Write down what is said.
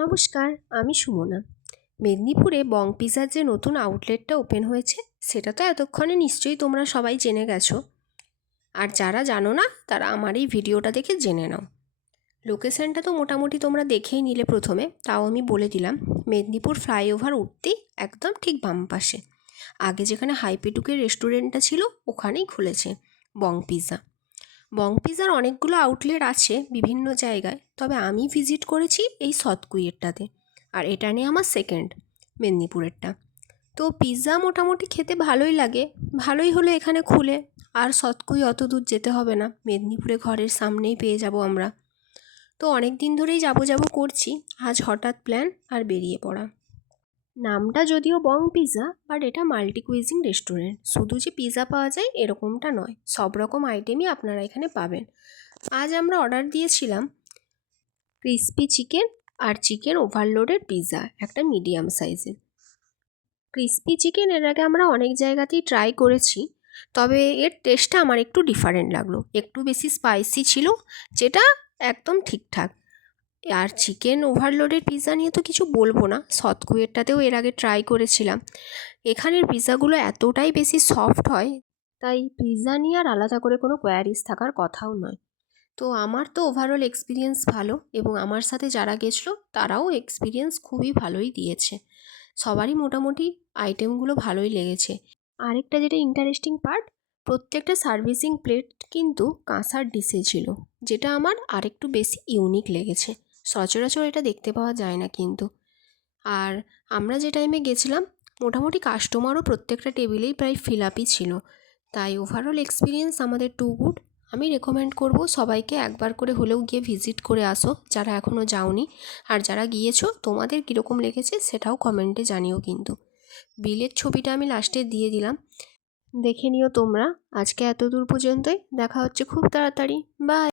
নমস্কার, আমি সুমনা। মেদিনীপুরে বং পিজার যে নতুন আউটলেটটা ওপেন হয়েছে সেটা তো এতক্ষণে নিশ্চয়ই তোমরা সবাই জেনে গেছো। আর যারা জানো না তারা আমার এই ভিডিওটা দেখে জেনে নাও। লোকেশানটা তো মোটামুটি তোমরা দেখেই নিলে প্রথমে, তাও আমি বলে দিলাম। মেদিনীপুর ফ্লাইওভার উঠতেই একদম ঠিক বাম পাশে, আগে যেখানে হাইপেটুকের রেস্টুরেন্টটা ছিল ওখানেই খুলেছে বং পিজা। বং পিজার অনেকগুলো আউটলেট আছে বিভিন্ন জায়গায়, তবে আমি ভিজিট করেছি এই সতকুইয়েরটাতে, আর এটা নিয়ে আমার সেকেন্ড মেদিনীপুরেরটা। তো পিৎজা মোটামুটি খেতে ভালোই লাগে, ভালোই হলো এখানে খুলে। আর সতকুই অত দূর যেতে হবে না, মেদিনীপুরে ঘরের সামনেই পেয়ে যাব আমরা। তো অনেক দিন ধরেই যাবো করছি, আজ হঠাৎ প্ল্যান আর বেরিয়ে পড়া। নামটা যদিও বং পিৎজা, বাট এটা মাল্টি কুইজিং রেস্টুরেন্ট। শুধু যে পিৎজা পাওয়া যায় এরকমটা নয়, সব রকম আইটেমই আপনারা এখানে পাবেন। আজ আমরা অর্ডার দিয়েছিলাম ক্রিসপি চিকেন আর চিকেন ওভারলোডেড পিৎজা, একটা মিডিয়াম সাইজের। ক্রিসপি চিকেন এর আগে আমরা অনেক জায়গাতেই ট্রাই করেছি, তবে এর টেস্টটা আমার একটু ডিফারেন্ট লাগলো, একটু বেশি স্পাইসি ছিল, যেটা একদম ঠিকঠাক। আর চিকেন ওভারলোডের পিৎজা নিয়ে তো কিছু বলবো না, সতকুয়েরটাতেও এর আগে ট্রাই করেছিলাম। এখানের পিৎজাগুলো এতটাই বেশি সফট হয়, তাই পিৎজা নিয়ে আর আলাদা করে কোনো কোয়ারিজ থাকার কথাও নয়। তো আমার তো ওভারঅল এক্সপিরিয়েন্স ভালো, এবং আমার সাথে যারা গেছিলো তারাও এক্সপিরিয়েন্স খুবই ভালোই দিয়েছে। সবারই মোটামুটি আইটেমগুলো ভালোই লেগেছে। আরেকটা যেটা ইন্টারেস্টিং পার্ট, প্রত্যেকটা সার্ভিসিং প্লেট কিন্তু কাঁসার ডিশে ছিল, যেটা আমার আরেকটু বেশি ইউনিক লেগেছে। সচরাচর এটা দেখতে পাওয়া যায় না কিন্তু। আর আমরা যে টাইমে গেছিলাম মোটামুটি কাস্টমারও প্রত্যেকটা টেবিলেই প্রায় ফিল আপই ছিল, তাই ওভারঅল এক্সপিরিয়েন্স আমাদের টু গুড। আমি রেকমেন্ড করব সবাইকে একবার করে হলেও গিয়ে ভিজিট করে আসো, যারা এখনও যাওনি। আর যারা গিয়েছো তোমাদের কীরকম লেগেছে সেটাও কমেন্টে জানিও কিন্তু। বিলের ছবিটা আমি লাস্টে দিয়ে দিলাম, দেখে নিও তোমরা। আজকে এত দূর পর্যন্তই, দেখা হচ্ছে খুব তাড়াতাড়ি। বাই।